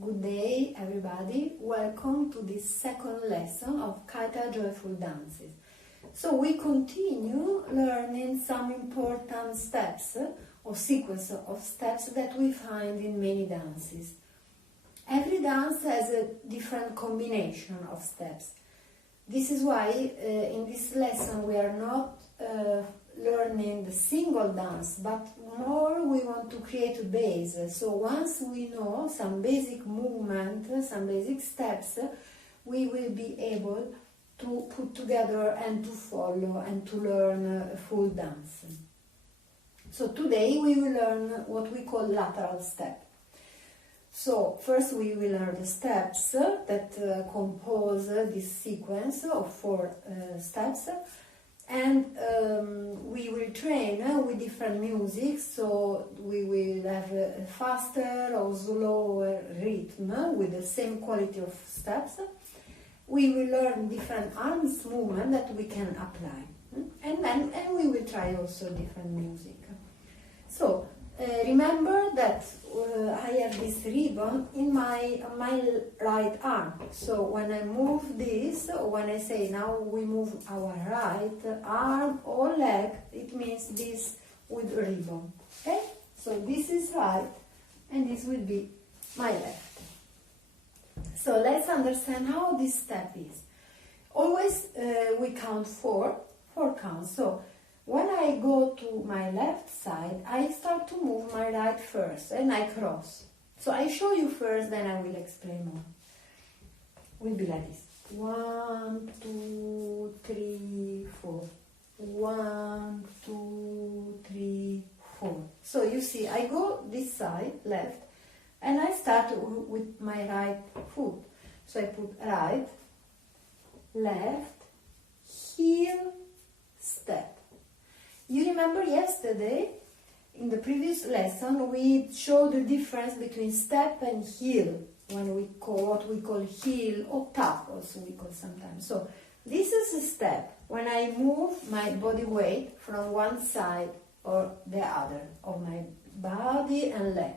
Good day, everybody. Welcome to this second lesson of Khaita Joyful Dances. So we continue learning some important steps or sequence of steps that we find in many dances. Every dance has a different combination of steps. This is why in this lesson we are not learning the single dance, but more we want to create a base. So once we know some basic movement, some basic steps, we will be able to put together and to follow and to learn a full dance. So today we will learn what we call lateral step. So first we will learn the steps that compose this sequence of 4 steps. And we will train with different music, so we will have a faster or slower rhythm with the same quality of steps. We will learn different arms movement that we can apply, and we will try also different music. So remember that I have this ribbon in my right arm. So when I move this, or when I say now we move our right arm or leg, it means this with ribbon. Okay? So this is right, and this will be my left. So let's understand how this step is. Always we count 4 counts. So when I go to my left side, I start to move my right first and I cross. So I show you first, then I will explain more. Will be like this. 1, 2, 3, 4. 1, 2, 3, 4. So you see, I go this side, left, and I start with my right foot. So I put right, left, heel, step. You remember yesterday, in the previous lesson, we showed the difference between step and heel, when we call what we call heel or tap, also we call sometimes. So this is a step when I move my body weight from one side or the other of my body and leg.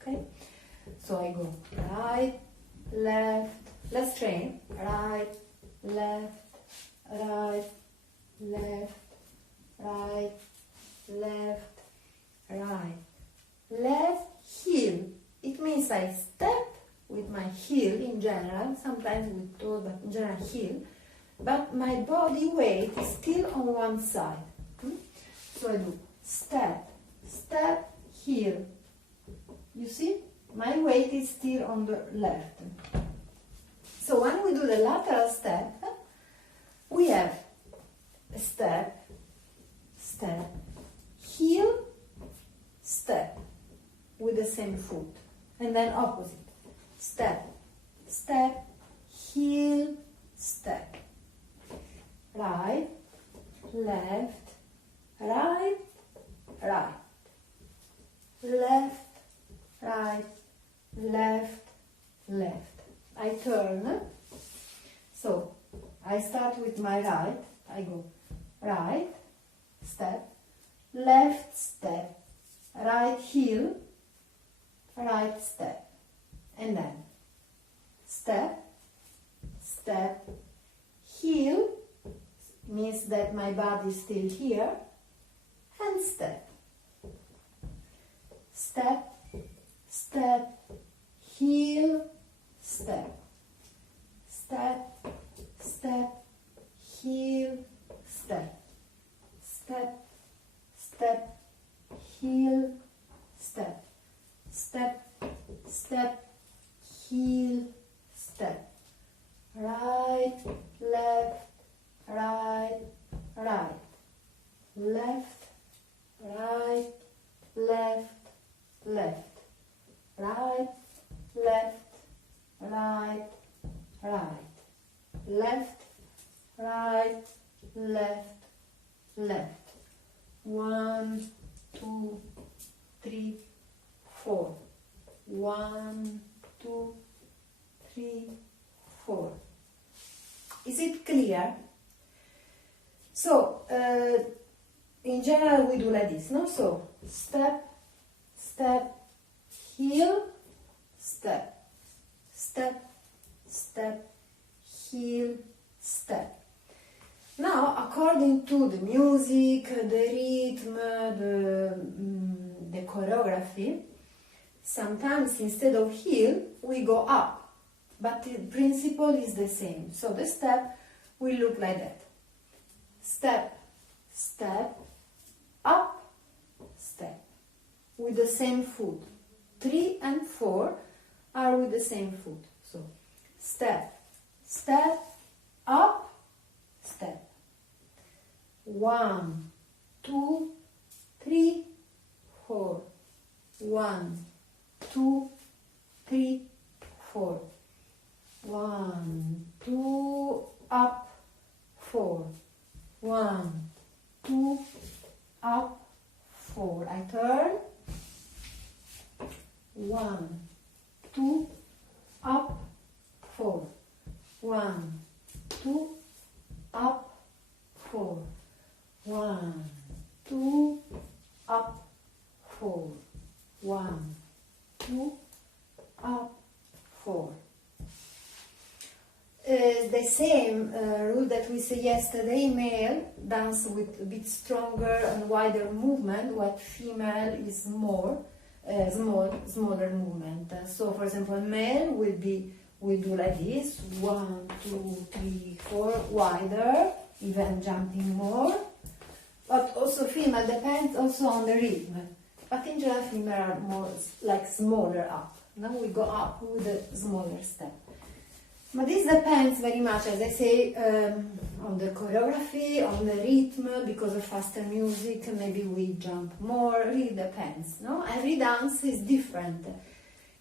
Okay? So I go right, left, let's train, right, left, right, left, right, left, right, left, heel. It means I step with my heel in general, sometimes with toe, but in general heel, but my body weight is still on one side. So I do step, step, heel. You see? My weight is still on the left. So when we do the lateral step, we have a step, step, heel, step with the same foot, and then opposite. Step, step, heel, step. Right, left, right, right. Left, right, left, left. I turn. So I start with my right. I go right, step, left step, right heel, right step, and then step, step, heel, means that my body is still here, and step. Step, step, heel, step. Step, step, heel, step. Step, step, heel, step. Step, step, heel, step. Right, left, right, right. Left, right, left, left. Right, left, right, right. Left, right, left, left. 1, 2, 3, 4. 1, 2, 3, 4. Is it clear? So, in general we do like this, no? So, step, step, heel, step. step, step, heel, step. Now, according to the music, the rhythm, the choreography, sometimes instead of heel, we go up. But the principle is the same. So the step will look like that. Step, step, up, step. With the same foot. 3 and 4 are with the same foot. So, step, step, up, step. 1, 2, 3, 4. 1, 2, 3, 4. 1, 2, up, 4. 1, 2, up, 4. I turn. 1, 2, up, 4. 1, 2, up, 4. 1, 2, up, 4. 1, 2, up, 4. The same rule that we said yesterday, male dance with a bit stronger and wider movement, while female is more smaller movement. So, for example, male will do like this: 1, 2, 3, 4, wider, even jumping more. But also female depends also on the rhythm. But in general, female are more like smaller up. Now we go up with a smaller step. But this depends very much, as I say, on the choreography, on the rhythm. Because of faster music, maybe we jump more. It really depends. No, every dance is different.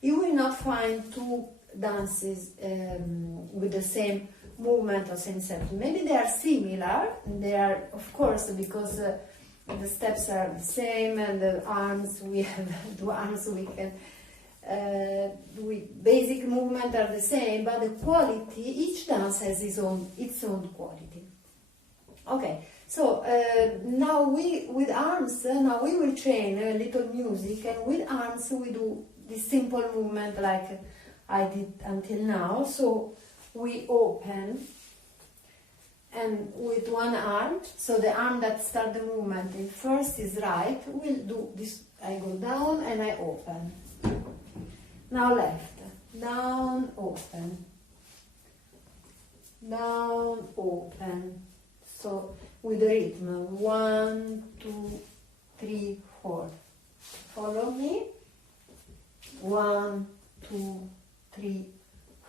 You will not find two dances with the same movement or same step. Maybe they are similar. They are, of course, because the steps are the same and the arms we have. The arms we can. Basic movement are the same, but the quality, each dance has its own quality. Okay, so now with arms, now we will train a little music, and with arms we do this simple movement like I did until now. So we open, and with one arm, so the arm that starts the movement in first is right, we'll do this. I go down and I open. Now left, down, open, down, open. So with the rhythm, 1, 2, 3, 4. Follow me. 1, 2, 3,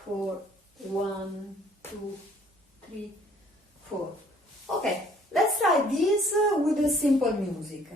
4. 1, 2, 3, 4. Okay, let's try this with the simple music.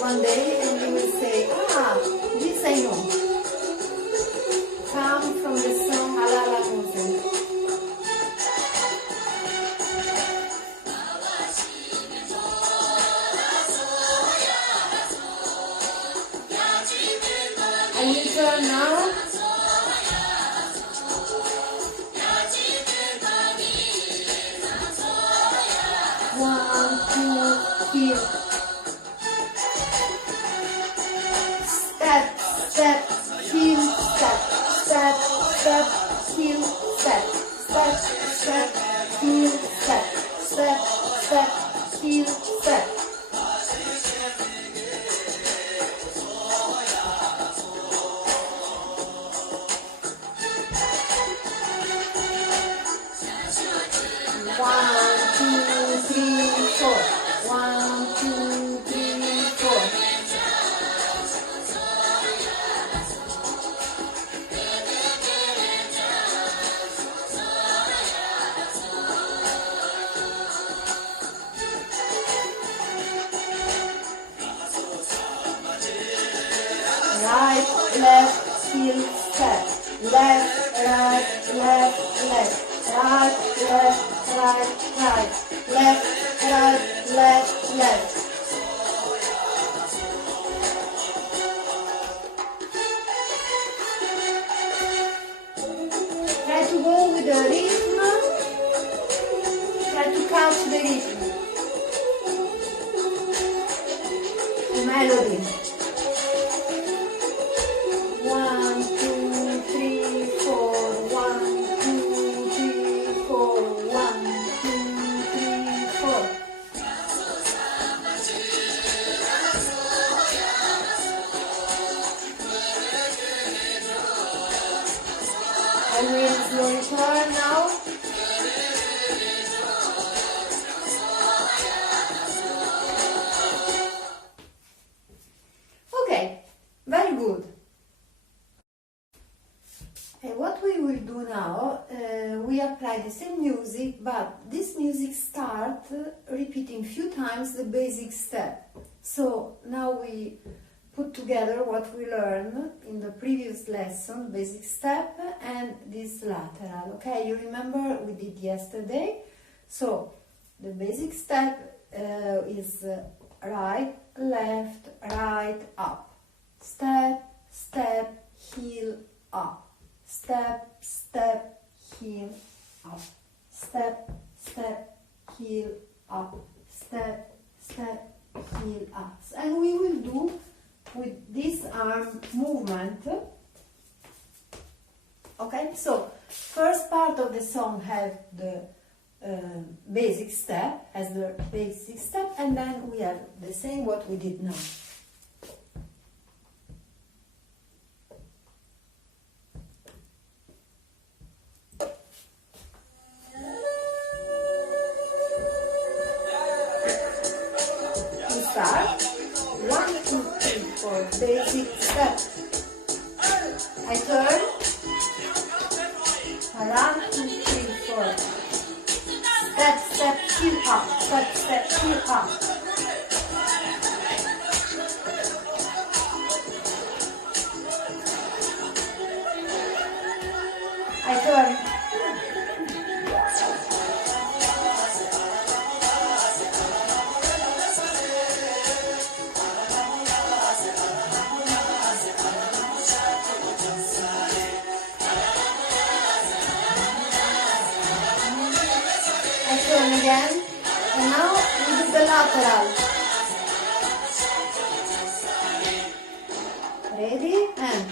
One day and you will say, this I know. Come from the song Halala Music. And you turn now. 1, 2, 3. Step, step, heel, step, step, step, heel, step, step, step, heel, step, step, step, heel, step. One, two, three, four. 1, 2, 3, 4. Right, left, heel, step. Left, right, left, left. Right, left, right, right. left, right, left, left. Try to go with the rhythm, try to catch the rhythm, the melody. 1, 2, 3, 4, 1, 2, 3, 4, 1, 2, 3, 4. I will slowly turn now. Okay, very good. And what we will do now, we apply the same music, but this music starts repeating few times the basic step. So now we put together what we learned in the previous lesson, basic step, and this lateral. Okay, you remember we did yesterday? So the basic step is right, left, right, up. Step, step, heel, up. Step, step, heel, up. Step, step, heel, up. Step, step, heel, up. And we will do with this arm movement. Okay, so first part of the song has the basic step, and then we have the same what we did now. We start 1, 2, 3, 4, basic step. I turn. 1, 2, 3, 4. Step, step, heel up. Step, step, heel up. I turn. Turn again, and now we do the lateral. Ready? And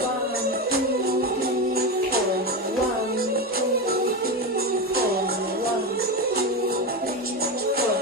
1, 2, 3, 4. 1, 2, 3, 4. 1, 2, 3, 4.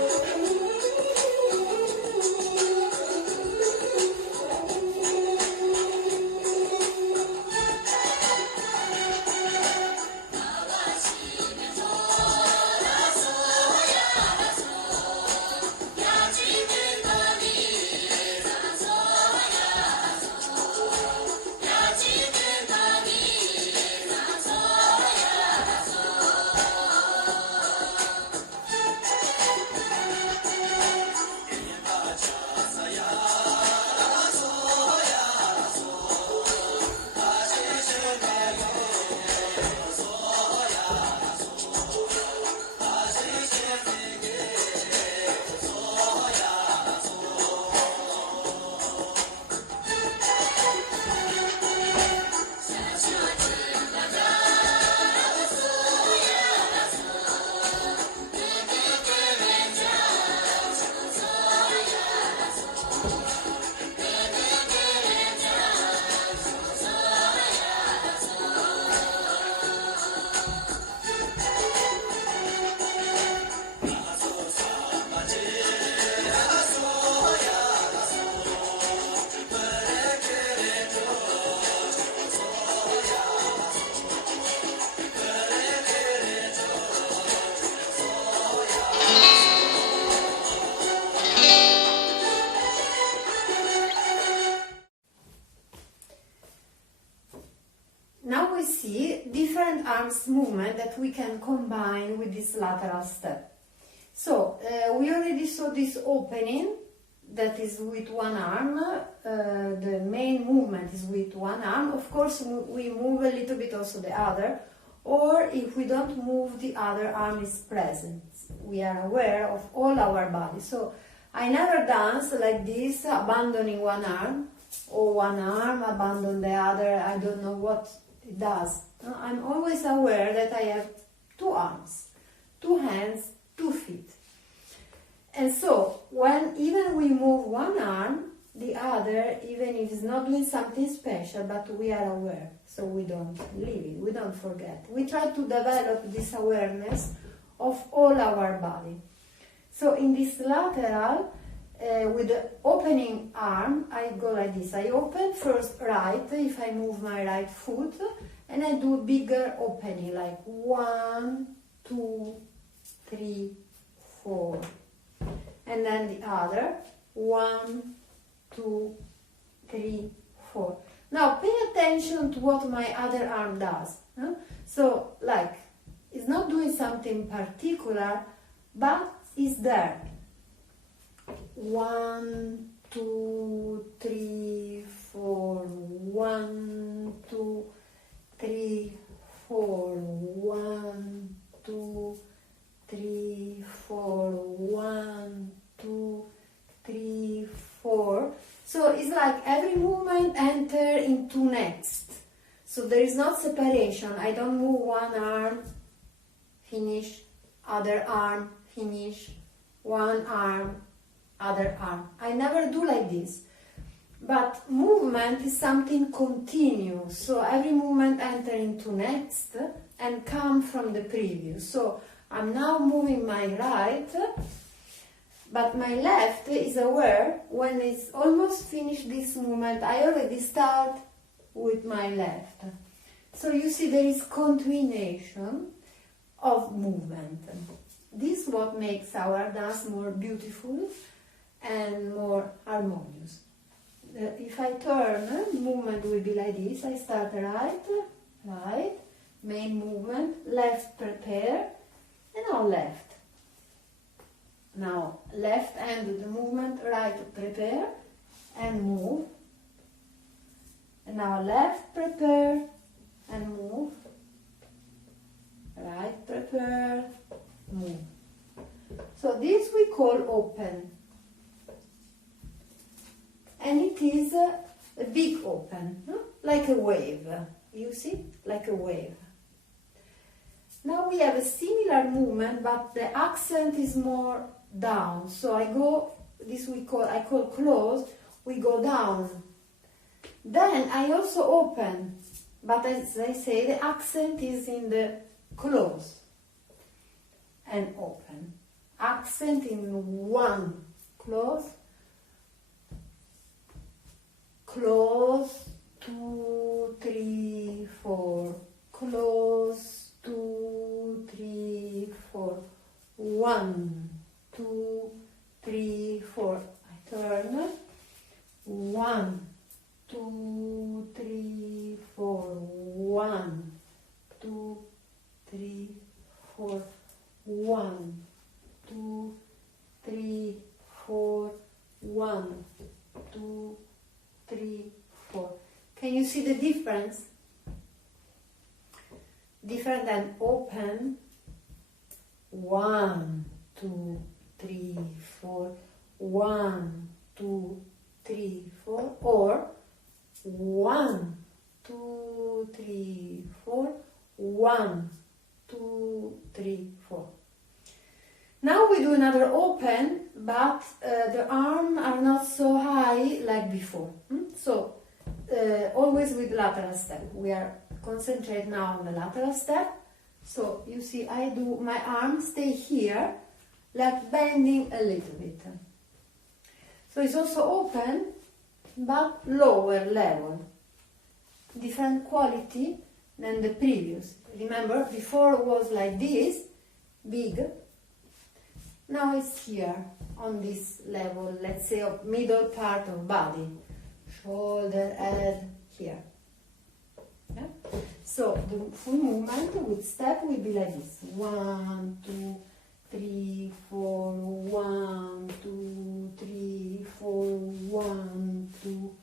Now we see different arms movement that we can combine with this lateral step. So we already saw this opening that is with one arm. The main movement is with one arm. Of course we move a little bit also the other. or if we don't move, the other arm is present. We are aware of all our body. So I never dance like this, abandoning one arm, or one arm, abandon the other. I don't know what it does. I'm always aware that I have two arms, two hands, 2 feet. And so, when even we move one arm, the other, even if it's not doing something special, but we are aware, so we don't leave it, we don't forget. We try to develop this awareness of all our body. So in this lateral, with the opening arm, I go like this. I open first right, if I move my right foot, and I do bigger opening, like 1, 2, 3, 4. And then the other, 1, 2, 3, 4. Now pay attention to what my other arm does. Huh? So, like, it's not doing something particular, but it's there. 1, 2, 3, 4. 1, 2, 3, 4. 1, 2, 3, 4. 1, 2, 3, 4. So it's like every movement enter into next. So there is not separation. I don't move one arm, finish, other arm, finish, one arm, other arm. I never do like this. But movement is something continuous. So every movement enter into next and come from the previous. So I'm now moving my right, but my left is aware when it's almost finished this movement. I already start with my left. So you see there is continuation of movement. This is what makes our dance more beautiful and more harmonious. If I turn, movement will be like this. I start right, main movement, left prepare, and now left. Now left hand with the movement, right prepare and move. And now left prepare and move. Right prepare, move. So this we call open. And it is a big open, like a wave. You see? Like a wave. Now we have a similar movement, but the accent is more down. So I go, I call close, we go down. Then I also open, but as I say, the accent is in the close and open. Accent in one, close, close, 2, 3, 4, close, 2, 3, 4, 1, 2, 3, 4. I turn, 1, 2, 3, 4, 1, 2, 3, 4, 1, 2, 3, 4, 1, 2, 3, 4. Can you see the difference? Different than open. 1, 2, 3, 4. 1, 2, 3, 4. Or 1, 2, 3, 4. 1, 2, 3, 4. Now we do another open, but the arms are not so high like before. So always with lateral step. We are concentrate now on the lateral step. So you see, I do my arms stay here, like bending a little bit. So it's also open, but lower level. Different quality than the previous. Remember, before it was like this, big. Now it's here, on this level, let's say, of middle part of body. Shoulder, head, here. Yeah? So the full movement with step will be like this. 1, 2, 3, 4, 1, 2, 3, 4, 1, 2,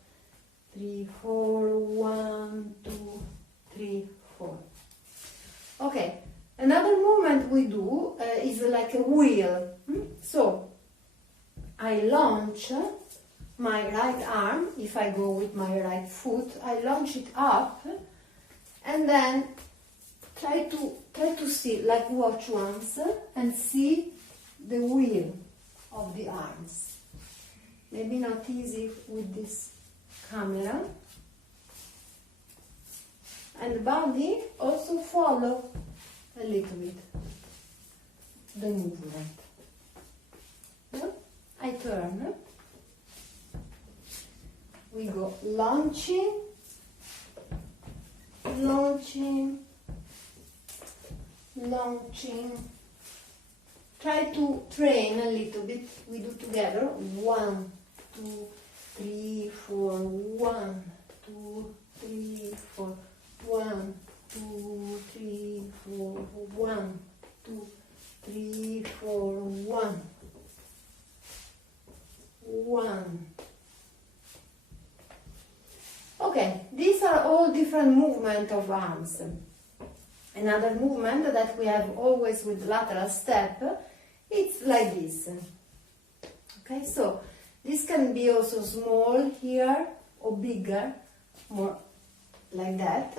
3, 4, 1, 2, 3, 4. do is like a wheel. So I launch my right arm. If I go with my right foot, I launch it up, and then try to see, like watch once and see the wheel of the arms. Maybe not easy with this camera. And the body also follow a little bit the movement. I turn. We go launching, launching, launching. Try to train a little bit. We do together. 1, 2, 3, 4. 1, 2, 3, 4. 1, 2, 3, 4. 1, 2, 3, 4. 1. 1. Okay, these are all different movements of arms. Another movement that we have always with lateral step, it's like this. Okay, so this can be also small here or bigger, more like that.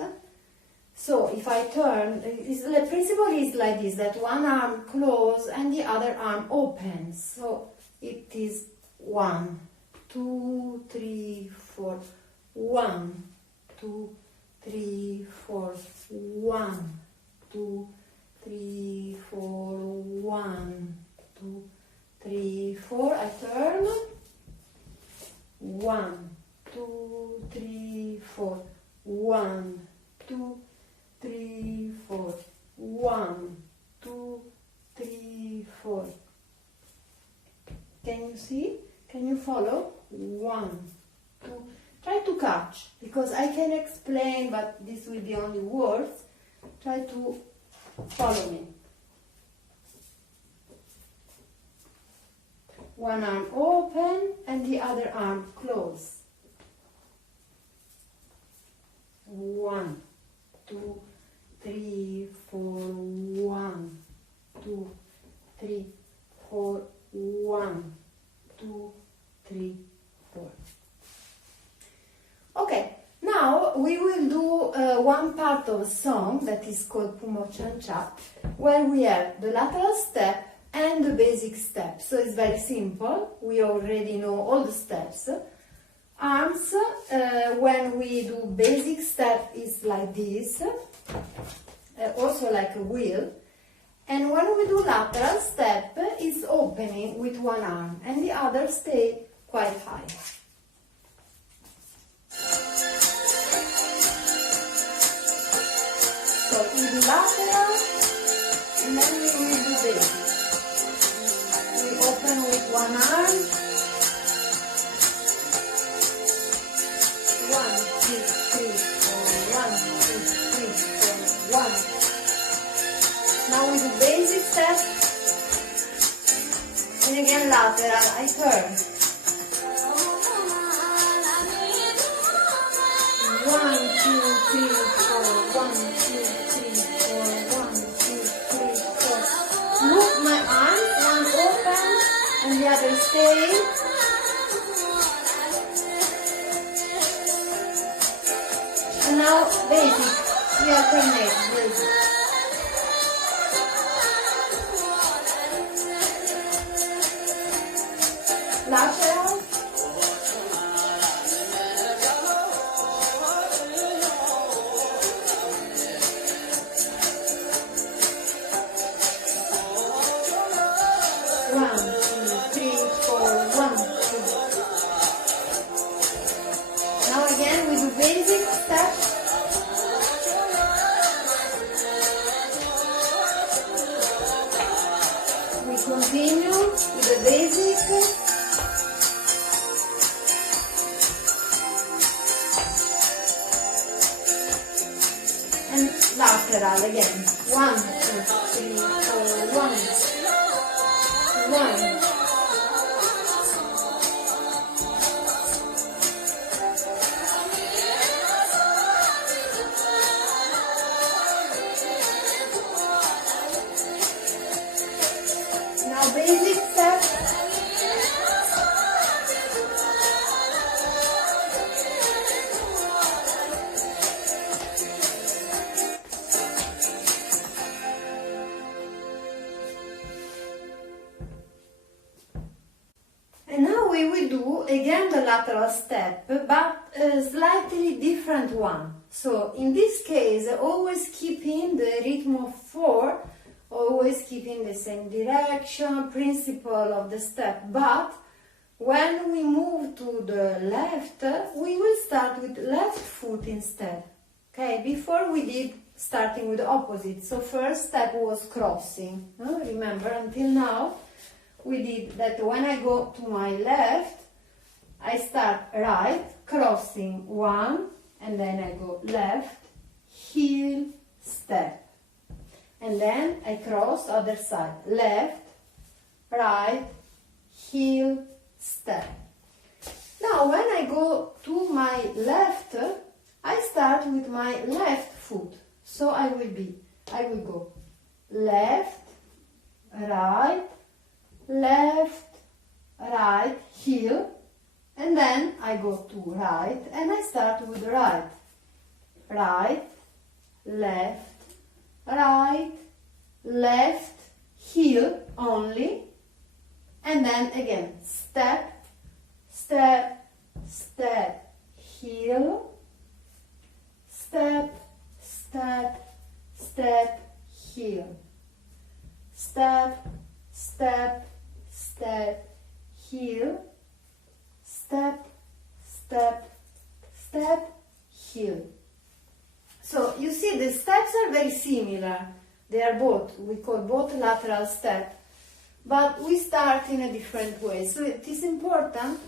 So if I turn, the principle is like this, that one arm close and the other arm opens. So it is 1, 2, 3, 4. 1, 2, 3, 4. 1, 2, 3, 4. 1, 2, 3, 4. I turn. 1, 2, 3, 4. 1, 2, 3, 4. 1, 2, 3, 4. Can you see? Can you follow? 1, 2. Try to catch, because I can explain, but this will be only words. Try to follow me. One arm open and the other arm close. 1, 2, 3, 4. 1, 2, 3, 4. 1, 2, 3, 4. Okay, now we will do one part of a song that is called Pumo Chan Cha, where we have the lateral step and the basic step. So it's very simple. We already know all the steps. Arms, when we do basic step, is like this, also like a wheel. And when we do lateral step, is opening with one arm and the other stay quite high. So we do lateral and then we will do basic. We open with one arm. 1, 2, 3, 4. 1, 2, 3, 4. 1. Now we do basic step. And again lateral. I turn. 1, 2, 3, 4. 1, 2, 3, 4. 1, 2, 3, 4. Move my arms, one open and the other stay. And now basic. We alternate basic. Lateral. Basic step. We continue with the basic. And lateral again. 1, 2, 3, 4. 1. 1. a basic step. And now we will do again the lateral step, but a slightly different one. So in this case, always keeping the rhythm of 4, always keeping the same direction, principle of the step, but when we move to the left, we will start with left foot instead. Okay, before we did starting with the opposite. So first step was crossing. Remember, until now, we did that when I go to my left, I start right, crossing 1, and then I go left, heel, step. And then I cross other side, left, right, heel, step. Now when I go to my left, I start with my left foot. So I will go left, right, left, right, heel, and then I go to right, and I start with right, right, left, right, left, heel only, and then again, step, step, step, heel, step, step, step, heel, step, step, step, heel, step, step, step, heel. So you see the steps are very similar. They are both, we call both lateral step, but we start in a different way. So it is important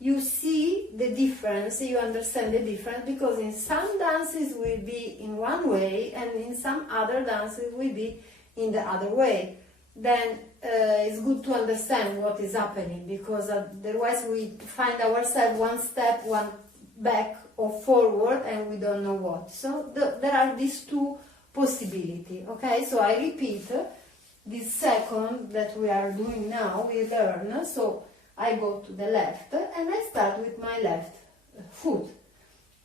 you see the difference, you understand the difference, because in some dances will be in one way and in some other dances will be in the other way. Then it's good to understand what is happening, because otherwise we find ourselves one step, one back or forward, and we don't know what. So there are these two possibilities, okay? So I repeat, this second that we are doing now, we learn, so I go to the left and I start with my left foot.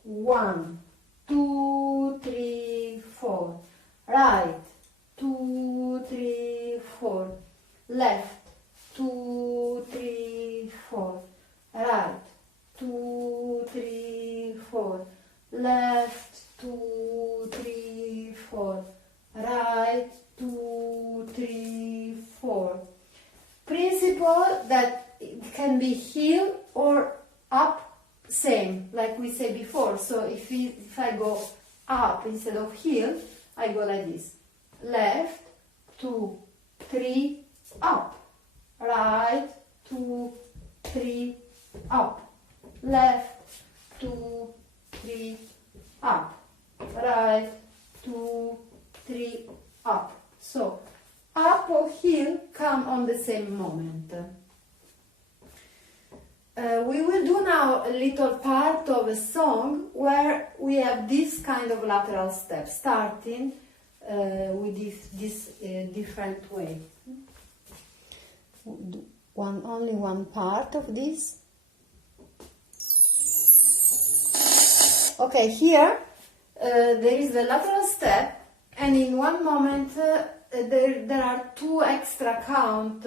1, 2, 3, 4. Right, 2, 3, 4. Left, 2, 3, 4. Right, 2, 3, 4. Left, 2, 3, 4. Right, 2, 3, 4. Principle that it can be heel or up, same, like we said before. So if I go up instead of heel, I go like this. Left, 2, 3, up. Right, 2, 3, up. Left, 2, 3, up. Right, 2, 3, up. So up or heel come on the same moment. We will do now a little part of a song where we have this kind of lateral step, starting with this different way. Only one part of this. Okay, here there is the lateral step, and in one moment there are 2 extra count,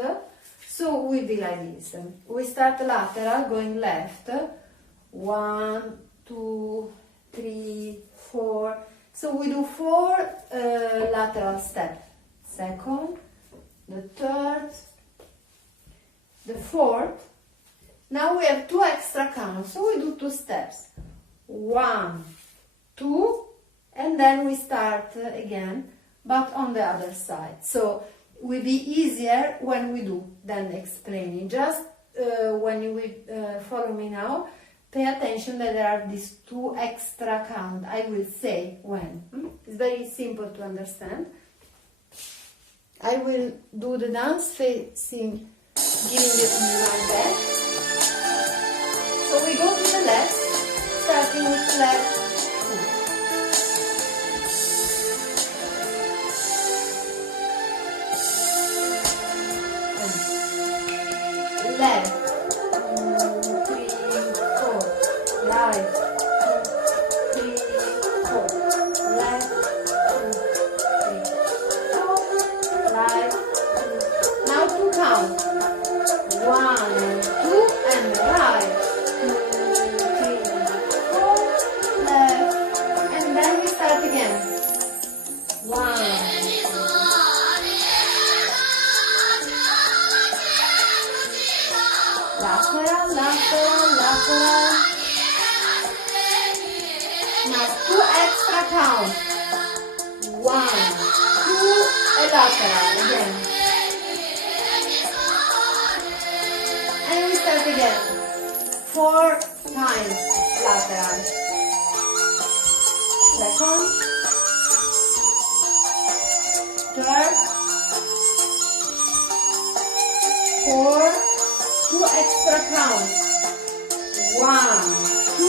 so we'll be like this. We start lateral, going left, 1, 2, 3, 4. So we do 4 lateral steps. Second, the third, the fourth. Now we have 2 extra counts, so we do 2 steps. 1, 2, and then we start again, but on the other side. So it will be easier when we do than explaining. Just when you will follow me now, pay attention that there are these 2 extra counts. I will say when. It's very simple to understand. I will do the dance facing, giving it like that. So we go to the left, starting with left foot. left, 2, 3, 4, right, 2, 3, 4, left, 2, 3, 4, right, 2. Now to count. 1 and 2 and right, 2, 3, 4, left, and then we start again. 1. Lateral, lateral, lateral. Now 2 extra count. 1, 2, a lateral again. And we start again. 4 times lateral. Second, third, 4. 2 extra count. 1, 2,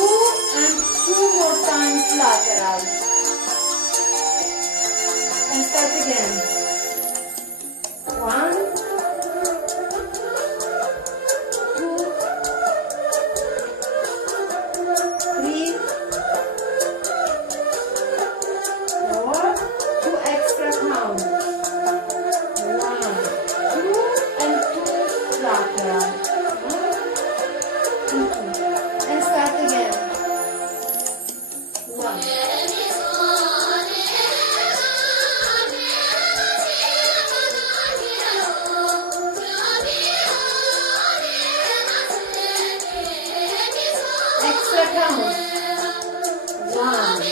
and 2 more times lateral. And start again. 1, 2, 3, 4. 2 extra count. 1, 2, and 2 lateral. And start again. 1. Extra count. 1, 2.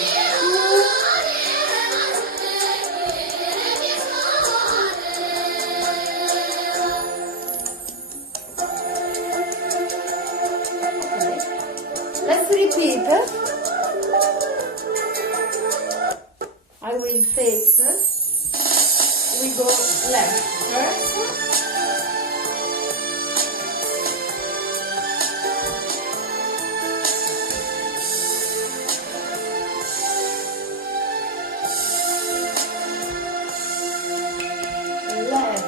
Let's repeat. I will face. We go left first. Left.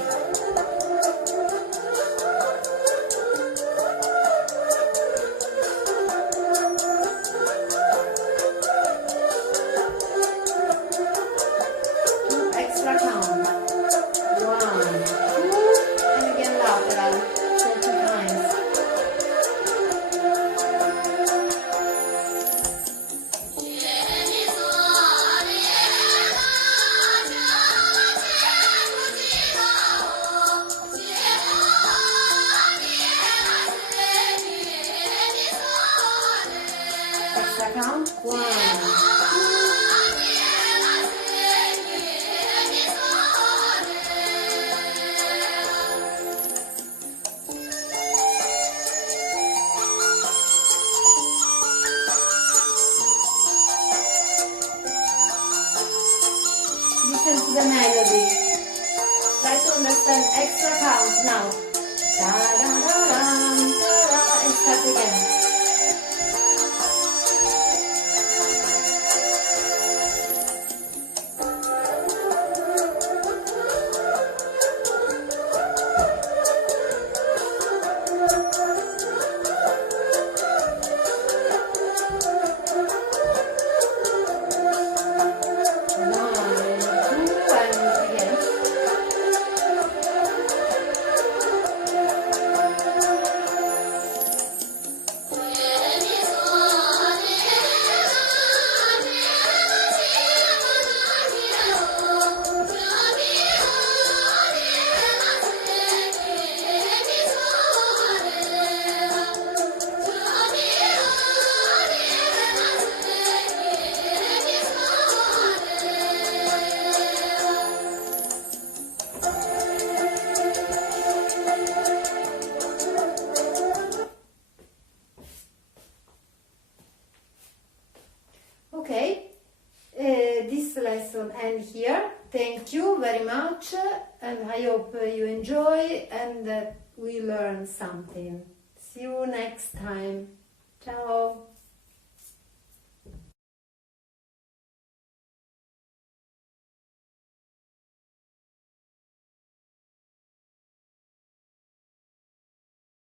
Extra count. 1, 2, and again lateral. 2 times. Extra count. 1, 2. Listen to the melody. Try to understand extra count now. Da-da-da-dam, da-da, and start again. Okay, this lesson ends here. Thank you very much, and I hope you enjoy and that we learn something. See you next time. Ciao!